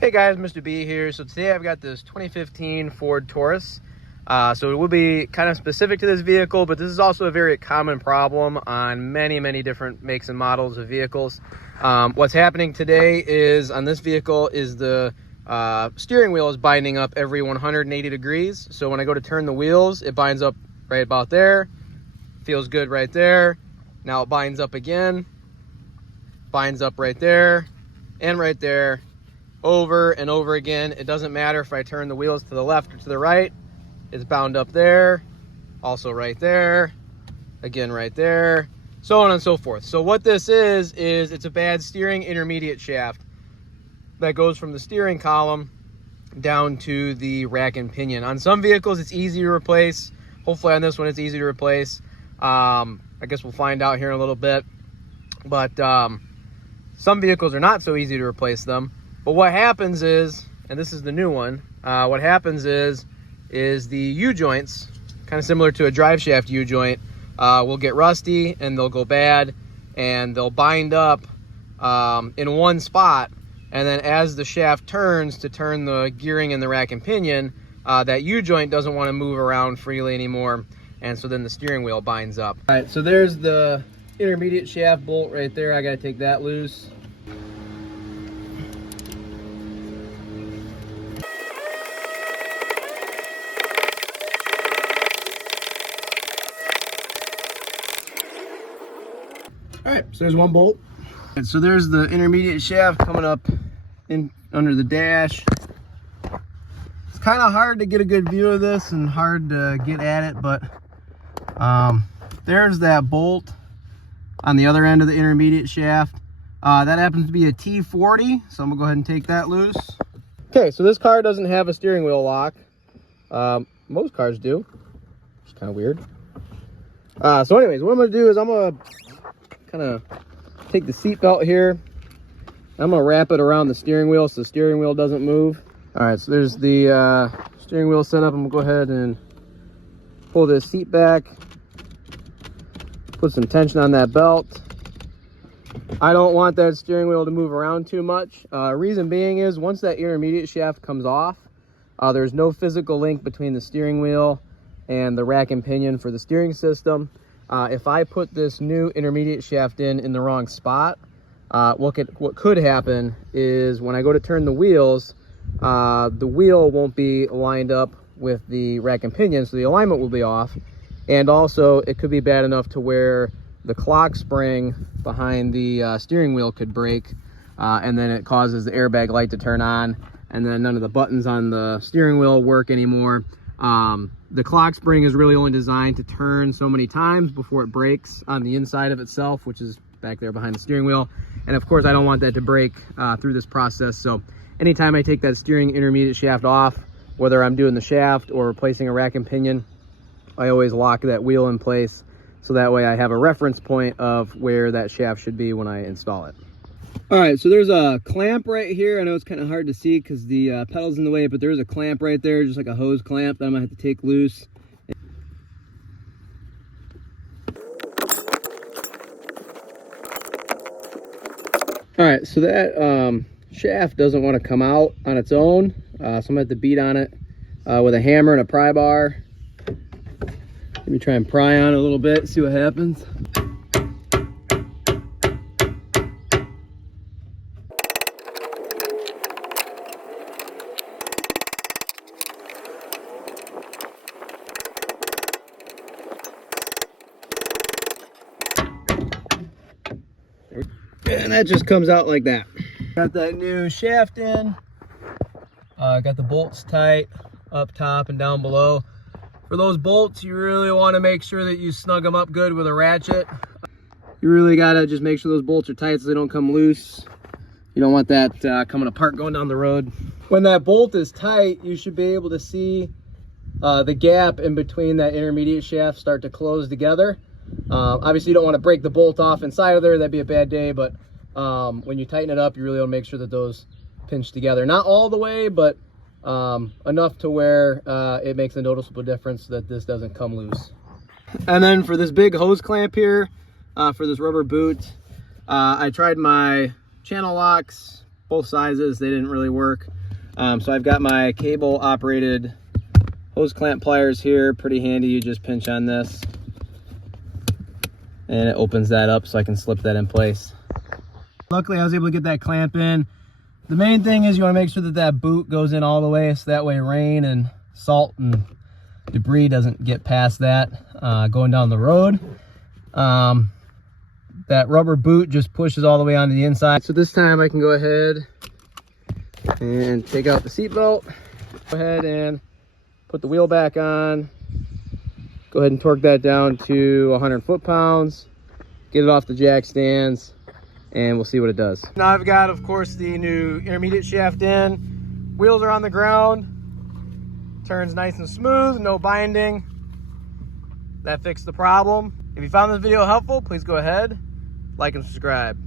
Hey guys, Mr. B here. So today I've got this 2015 Ford Taurus. So it will be kind of specific to this vehicle, but this is also a very common problem on many different makes and models of vehicles. What's happening today is on this vehicle is the steering wheel is binding up every 180 degrees. So when I go to turn the wheels, it binds up right about there. Feels good right there. Now it binds up again, binds up right there and right there, over and over again. It doesn't matter if I turn the wheels to the left or to the right. It's bound up there, also right there, again right there, so on and so forth. So what this is it's a bad steering intermediate shaft that goes from the steering column down to the rack and pinion. On some vehicles it's easy to replace. Hopefully on this one it's easy to replace. I guess we'll find out here in a little bit, but some vehicles are not so easy to replace them. But what happens is, and this is the new one, what happens is the U-joints, kind of similar to a drive shaft U-joint, will get rusty and they'll go bad and they'll bind up in one spot. And then as the shaft turns to turn the gearing in the rack and pinion, that U-joint doesn't want to move around freely anymore. And so then the steering wheel binds up. All right, so there's the intermediate shaft bolt right there. I got to take that loose. All right, so there's one bolt. And so there's the intermediate shaft coming up in under the dash. It's kind of hard to get a good view of this and hard to get at it, but there's that bolt on the other end of the intermediate shaft. That happens to be a T40, so I'm gonna go ahead and take that loose. Okay, so this car doesn't have a steering wheel lock. Most cars do. It's kind of weird. So anyways, what I'm gonna do is I'm gonna kind of take the seat belt here. I'm gonna wrap it around the steering wheel so the steering wheel doesn't move. All right, so there's the steering wheel set up. I'm gonna go ahead and pull this seat back, put some tension on that belt. I don't want that steering wheel to move around too much. Reason being is once that intermediate shaft comes off, there's no physical link between the steering wheel and the rack and pinion for the steering system. If I put this new intermediate shaft in the wrong spot, what could happen is when I go to turn the wheels, the wheel won't be lined up with the rack and pinion, so the alignment will be off. And also it could be bad enough to where the clock spring behind the steering wheel could break, and then it causes the airbag light to turn on, and then none of the buttons on the steering wheel work anymore. The clock spring is really only designed to turn so many times before it breaks on the inside of itself, which is back there behind the steering wheel. And of course I don't want that to break through this process. So anytime I take that steering intermediate shaft off, whether I'm doing the shaft or replacing a rack and pinion, I always lock that wheel in place, so that way I have a reference point of where that shaft should be when I install it. All right, so there's a clamp right here. I know it's kind of hard to see because the pedal's in the way, but there's a clamp right there, just like a hose clamp that I'm gonna have to take loose. All right, so that shaft doesn't want to come out on its own, so I'm gonna have to beat on it with a hammer and a pry bar. Let me try and pry on it a little bit, see what happens. And that just comes out like that. Got that new shaft in. Got the bolts tight up top and down below. For those bolts, you really want to make sure that you snug them up good with a ratchet. You really got to just make sure those bolts are tight so they don't come loose. You don't want that coming apart going down the road. When that bolt is tight, you should be able to see the gap in between that intermediate shaft start to close together. Obviously you don't want to break the bolt off inside of there, that'd be a bad day, but when you tighten it up, you really want to make sure that those pinch together. Not all the way, but enough to where it makes a noticeable difference that this doesn't come loose. And then for this big hose clamp here, for this rubber boot, I tried my channel locks, both sizes, they didn't really work. So I've got my cable operated hose clamp pliers here, pretty handy. You just pinch on this and it opens that up so I can slip that in place. Luckily I was able to get that clamp in. The main thing is you want to make sure that that boot goes in all the way, so that way rain and salt and debris doesn't get past that going down the road. That rubber boot just pushes all the way onto the inside. So this time I can go ahead and take out the seat belt. Go ahead and put the wheel back on. Go ahead and torque that down to 100 foot-pounds. Get it off the jack stands, and we'll see what it does. Now I've got, of course, the new intermediate shaft in. Wheels are on the ground. Turns nice and smooth, no binding. That fixed the problem. If you found this video helpful, please go ahead, like and subscribe.